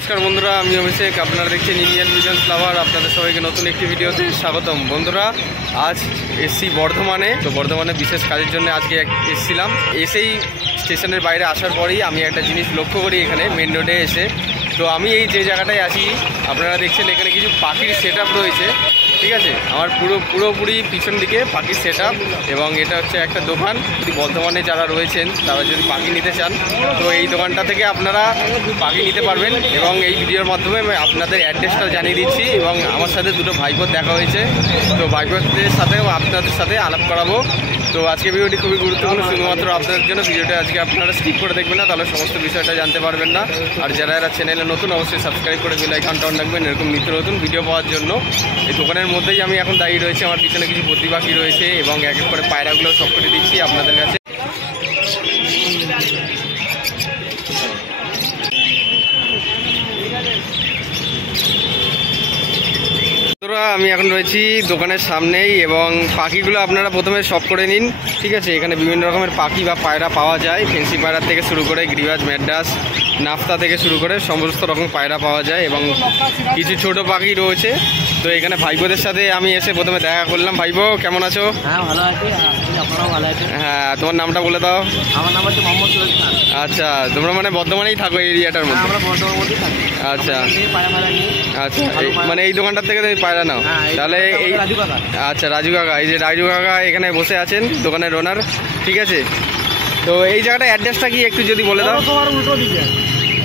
নমস্কার বন্ধুরা, আমি অভিষেক। আপনারা দেখছেন ইন্ডিয়ান পিজন্স লাভার। আপনাদের সবাইকে নতুন একটি ভিডিওতে স্বাগতম। বন্ধুরা, আজ এসছি বর্ধমানে। তো বর্ধমানে বিশেষ কাজের জন্য আজকে এসেছিলাম। এসেই স্টেশনের বাইরে আসার পরেই আমি একটা জিনিস লক্ষ্য করি এখানে মেন রোডে এসে। তো আমি এই যে জায়গাটায় আছি, আপনারা দেখছেন এখানে কিছু পাখির সেট আপ রয়েছে। ঠিক আছে, আমার পুরোপুরি পিছন দিকে পাখির সেট আপ, এবং এটা হচ্ছে একটা দোকান। যদি বর্ধমানে যারা রয়েছেন তারা যদি পাখি নিতে চান, তো এই দোকানটা থেকে আপনারা পাখি নিতে পারবেন। এবং এই ভিডিওর মাধ্যমে আমি আপনাদের অ্যাড্রেসটা জানিয়ে দিচ্ছি। এবং আমার সাথে দুটো ভাইপোর দেখা হয়েছে, তো ভাইপোদের সাথেও আপনাদের সাথে আলাপ করাবো। তো আজকে ভিডিওটি খুবই গুরুত্বপূর্ণ, শুধুমাত্র আপনাদের জন্য। ভিডিওটা আজকে আপনারা স্কিপ করে দেখবেন না, তাহলে সমস্ত বিষয়টা জানতে পারবেন না। আর যারা চ্যানেলে নতুন, অবশ্যই সাবস্ক্রাইব করে বেল আইকনটা অন রাখবেন এরকম নিত্য নতুন ভিডিও পাওয়ার জন্য। এই দোকানের মধ্যেই আমি এখন দাঁড়িয়ে রয়েছি। আমার পিছনে কিছু বদ্রি পাখি রয়েছে এবং এক এক করে পায়রাগুলো সব করে দিচ্ছি আপনাদের কাছে। আমি এখন রয়েছি দোকানের সামনেই, এবং পাখিগুলো আপনারা প্রথমে সব করে নিন। ঠিক আছে, এখানে বিভিন্ন রকমের পাখি বা পায়রা পাওয়া যায়। ফেন্সি পায়রা থেকে শুরু করে গিরিবাজ, ম্যাড্রাস, নাফতা থেকে শুরু করে সমস্ত রকম পায়রা পাওয়া যায়, এবং কিছু ছোট পাখি রয়েছে। তো এখানে ভাইপোদের সাথে আমি এসে প্রথমে দেখা করলাম। ভাইপো, কেমন আছো? হ্যাঁ, ভালো আছি। আপনারাও ভালো আছেন? হ্যাঁ, তোমার নামটা বলে দাও। আমার নাম হচ্ছে মোহাম্মদ সুরেশ খান। আচ্ছা, তোমরা মানে বর্ধমানেই থাকো এই এরিয়াটার মধ্যে? আমরা বর্ধমানের মধ্যেই থাকি। আচ্ছা আচ্ছা, মানে এই দোকানটার থেকে তুমি পায়রা নাও তাহলে? এই আচ্ছা, রাজু কাকা। এই যে রাজু কাকা এখানে বসে আছেন, দোকানের ওনার। ঠিক আছে, তো এই জায়গাটা অ্যাড্রেসটা কি একটু যদি বলে দাও?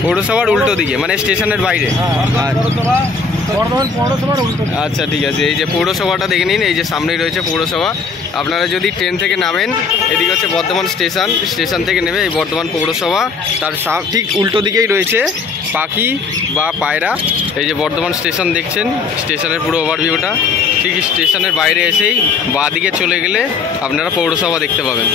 পৌরসভার উল্টো দিকে, মানে স্টেশনের বাইরে। আচ্ছা, ঠিক আছে। এই যে পৌরসভাটা দেখে নিন, এই যে সামনেই রয়েছে পৌরসভা। আপনারা যদি ট্রেন থেকে নামেন, এদিকে হচ্ছে বর্ধমান স্টেশন, স্টেশন থেকে নেমে এই বর্ধমান পৌরসভা, তার ঠিক উল্টো দিকেই রয়েছে পাখি বা পায়রা। এই যে বর্ধমান স্টেশন দেখছেন, স্টেশনের পুরো ওভারভিউটা। ঠিক স্টেশনের বাইরে এসেই বাঁ দিকে চলে গেলে আপনারা পৌরসভা দেখতে পাবেন।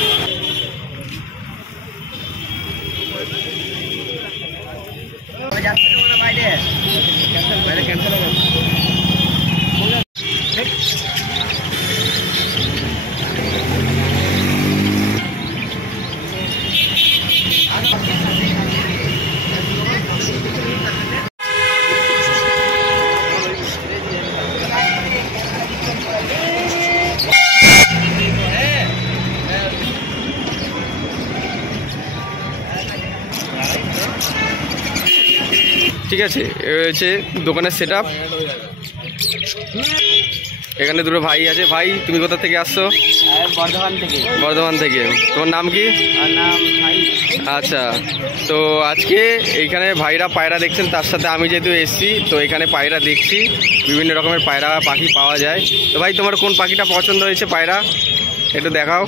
ঠিক আছে, হচ্ছে দোকানের সেট আপ। এখানে দুটো ভাই আছে। ভাই, তুমি কোথা থেকে আসছো? বর্ধমান থেকে। বর্ধমান থেকে। তোমার নাম কি? আচ্ছা, তো আজকে এইখানে ভাইরা পায়রা দেখছেন, তার সাথে আমি যেহেতু এসছি, তো এখানে পায়রা দেখছি। বিভিন্ন রকমের পায়রা পাখি পাওয়া যায়। তো ভাই, তোমার কোন পাখিটা পছন্দ হয়েছে পায়রা একটু দেখাও।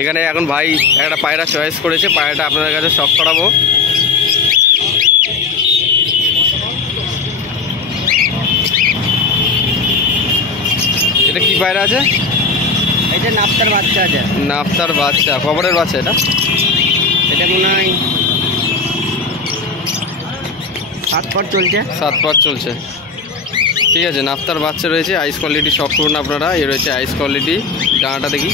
এখানে এখন ভাই একটা পায়রা চয়েস করেছে, পায়রাটা আপনাদের কাছে শখ করাবো। এটা কি পায়রা আছে? এটা নাফতার বাচ্চা আছে। নাফতার বাচ্চা? খবরের বাচ্চা এটা? এটা মনে হয় 7 পর চলছে। 7 পর চলছে। ঠিক আছে, নাফতার বাচ্চা রয়েছে। আইস কোয়ালিটি শখ করুন আপনারা। এ রয়েছে আইস কোয়ালিটি। ডানাটা দেখি,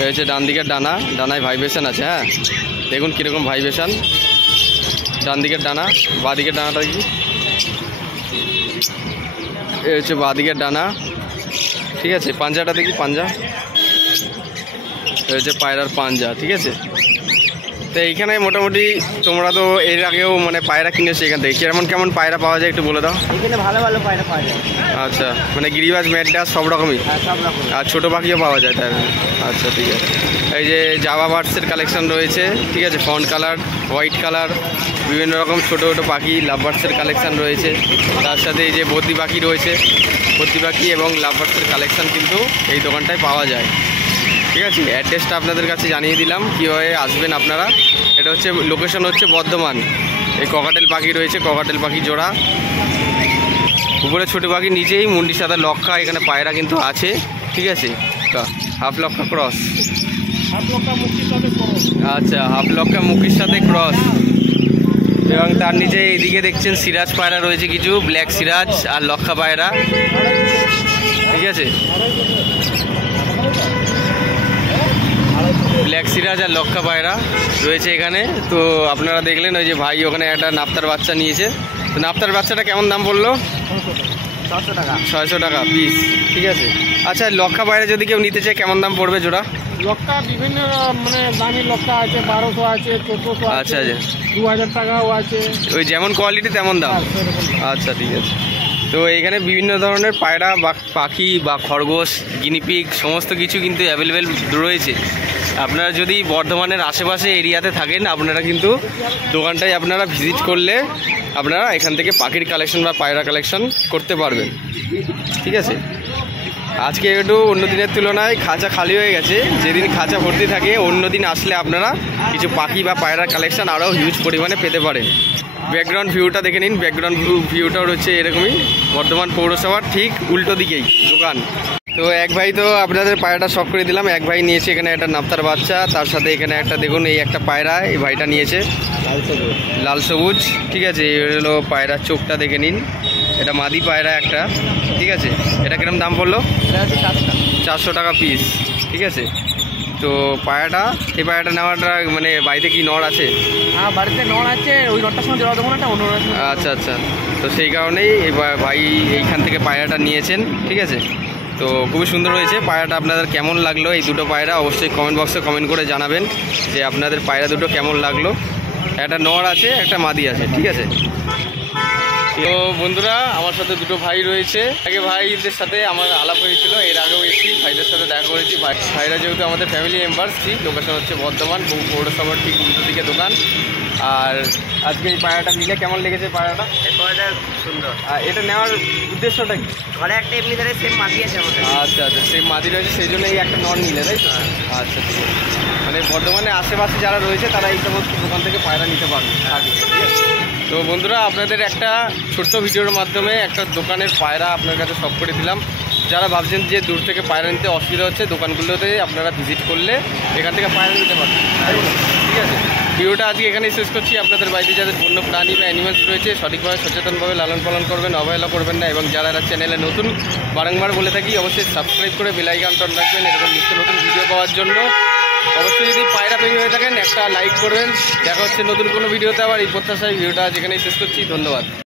এ হচ্ছে ডান দিকের ডানা। ডানায় ভাইব্রেশন আছে। হ্যাঁ, দেখুন কীরকম ভাইব্রেশন। ডান দিকের ডানা। বাঁ দিকের ডানাটা দেখি, এ হচ্ছে বাঁ দিকের ডানা। ঠিক আছে, পাঞ্জাটা দেখি, পাঞ্জা। এ হচ্ছে পায়রার পাঞ্জা। ঠিক আছে, তো এইখানে মোটামুটি তোমরা তো এর আগেও মানে পায়রা কিনেছো এখান থেকে। কেমন পায়রা পাওয়া যায় একটু বলে দাও। এখানে ভালো ভালো পায়রা পাওয়া যায়। আচ্ছা, মানে গিরিবাজ, ম্যাড্রাস সব রকমই? সব রকম। আর ছোটো পাখিও পাওয়া যায় তাই? আচ্ছা, ঠিক আছে। এই যে জাভা বার্ডসের কালেকশন রয়েছে। ঠিক আছে, ফন্ট কালার, হোয়াইট কালার, বিভিন্ন রকম ছোটো ছোটো পাখি, লাভ বার্ডসের কালেকশান রয়েছে। তার সাথে এই যে বদ্রি পাখি রয়েছে। বদ্রি পাখি এবং লাভ বার্ডসের কালেকশান কিন্তু এই দোকানটায় পাওয়া যায়। ঠিক আছে, অ্যাড্রেসটা আপনাদের কাছে জানিয়ে দিলাম, কীভাবে আসবেন আপনারা। এটা হচ্ছে লোকেশন হচ্ছে বর্ধমান। এই ককাটেল পাখি রয়েছে, ককাটেল পাখি জোড়া। উপরে ছোটো পাখি, নিচেই মুন্ডি সাদা লক্ষা। এখানে পায়রা কিন্তু আছে। ঠিক আছে, হাফ লক্ষা ক্রস। আচ্ছা, হাফ লক্ষা মুখির সাথে ক্রস। এবং তার নিচে এইদিকে দেখছেন সিরাজ পায়রা রয়েছে কিছু, ব্ল্যাক সিরাজ আর লক্ষা পায়রা। ঠিক আছে, ব্ল্যাক সিরাজ আর লক্ষা পায়রা রয়েছে এখানে। তো আপনারা দেখলেন ওই যে ভাই ওখানে একটা নাপ্তার বাচ্চা নিয়েছে। তো নাপ্তার বাচ্চাটা কেমন দাম পড়লো? 600 টাকা। 600 টাকা পিস, ঠিক আছে। আচ্ছা, লক্ষা পায়রা যদি কেউ নিতে চায় কেমন দাম পড়বে জোড়া? লক্কা বিভিন্ন মানে দামি লক্কা আছে, 1200 আছে, 1400 আচ্ছা আছে, আচ্ছা, 2000 টাকাও আছে। ওই যেমন কোয়ালিটি তেমন দাম। আচ্ছা ঠিক আছে। তো এখানে বিভিন্ন ধরনের পায়রা বা পাখি বা খরগোশ, গিনিপিগ সমস্ত কিছু কিন্তু অ্যাভেলেবেল রয়েছে। আপনারা যদি বর্ধমানের আশেপাশে এরিয়াতে থাকেন, আপনারা কিন্তু দোকানটায় আপনারা ভিজিট করলে আপনারা এখান থেকে পাখির কালেকশন বা পায়রা কালেকশন করতে পারবেন, ঠিক আছে। আজকে একটু অন্য দিনের তুলনায় খাঁচা খালি হয়ে গেছে। যেদিন খাঁচা ভর্তি থাকে অন্য দিন আসলে আপনারা কিছু পাখি বা পায়রার কালেকশন আরও হিউজ পরিমাণে পেতে পারেন। ব্যাকগ্রাউন্ড ভিউটা দেখে নিন। ব্যাকগ্রাউন্ড ভিউটাও হচ্ছে এরকমই, বর্ধমান পৌরসভার ঠিক উল্টো দিকেই দোকান। তো এক ভাই তো আপনাদের পায়রাটা শখ করে দিলাম। এক ভাই নিয়েছে এখানে একটা নাপ্তার বাচ্চা, তার সাথে এখানে একটা দেখুন এই একটা পায়রা এই ভাইটা নিয়েছে লাল সবুজ, ঠিক আছে। এই হলো পায়রার চোখটা দেখে নিন। এটা মাদি পায়রা একটা, ঠিক আছে। এটা কিরকম দাম পড়লো? 400 টাকা পিস, ঠিক আছে। তো এই পায়রাটা নেওয়াটা মানে বাড়িতে কি নড় আছে? হ্যাঁ, বাড়িতে নড় আছে, ওই নড়টার সঙ্গে জোড়া দেবো না, অন্য। আচ্ছা আচ্ছা, তো সেই কারণেই ভাই এইখান থেকে পায়রাটা নিয়েছেন, ঠিক আছে। তো খুবই সুন্দর হয়েছে পায়রাটা। আপনাদের কেমন লাগলো এই দুটো পায়রা অবশ্যই কমেন্ট বক্সে কমেন্ট করে জানাবেন যে আপনাদের পায়রা দুটো কেমন লাগলো। একটা নড় আছে, একটা মাদি আছে, ঠিক আছে। তো বন্ধুরা, আমার সাথে দুটো ভাই রয়েছে। আগে ভাইদের সাথে আমার আলাপ হয়েছিল, এর আগেও এসেছি, ভাইদের সাথে দেখা করেছি। ভাইরা যেহেতু আমাদের ফ্যামিলি মেম্বার্স, ঠিক। লোকেশন হচ্ছে বর্ধমান পৌরসভার ঠিক উল্টো দিকে দোকান। আর আজকে এই পায়রাটা নিলে কেমন লেগেছে পায়রাটা? এই পায়রাটা সুন্দর। আর এটা নেওয়ার উদ্দেশ্যটা কি? ঘরে একটা এমনি ধরে সেম মাদি আছে আমাদের। আচ্ছা আচ্ছা, সেই মাদি রয়েছে, সেই জন্য এই একটা নন নিলে, তাই তো? আচ্ছা ঠিক আছে। মানে বর্ধমানে আশেপাশে যারা রয়েছে তারা এই সমস্ত দোকান থেকে পায়রা নিতে পারবে। তো বন্ধুরা, আপনাদের একটা ছোট্ট ভিডিওর মাধ্যমে একটা দোকানের পায়রা আপনার কাছে সব করে দিলাম। যারা ভাবছেন যে দূর থেকে পায়রা নিতে অসুবিধা হচ্ছে, দোকানগুলোতে আপনারা ভিজিট করলে এখান থেকে পায়রা নিতে পারবেন, ঠিক আছে। ভিডিওটা আজকে এখানেই শেষ করছি। আপনাদের বাড়িতে যাদের বন্য প্রাণী বা অ্যানিমালস রয়েছে সঠিকভাবে সচেতনভাবে লালন পালন করবেন, অবহেলা করবেন না। এবং যারা চ্যানেলে নতুন, বারংবার বলে থাকি অবশ্যই সাবস্ক্রাইব করে বেল আইকনটা অন রাখবেন এরকম নিত্য নতুন ভিডিও পাওয়ার জন্য। অবশ্যই যদি পায়রা প্রেমী হয়ে থাকেন একটা লাইক করবেন। দেখা হচ্ছে নতুন কোনো ভিডিওতে আবার। এই প্রত্যাশায় ভিডিওটা আজ এখানেই শেষ করছি। ধন্যবাদ।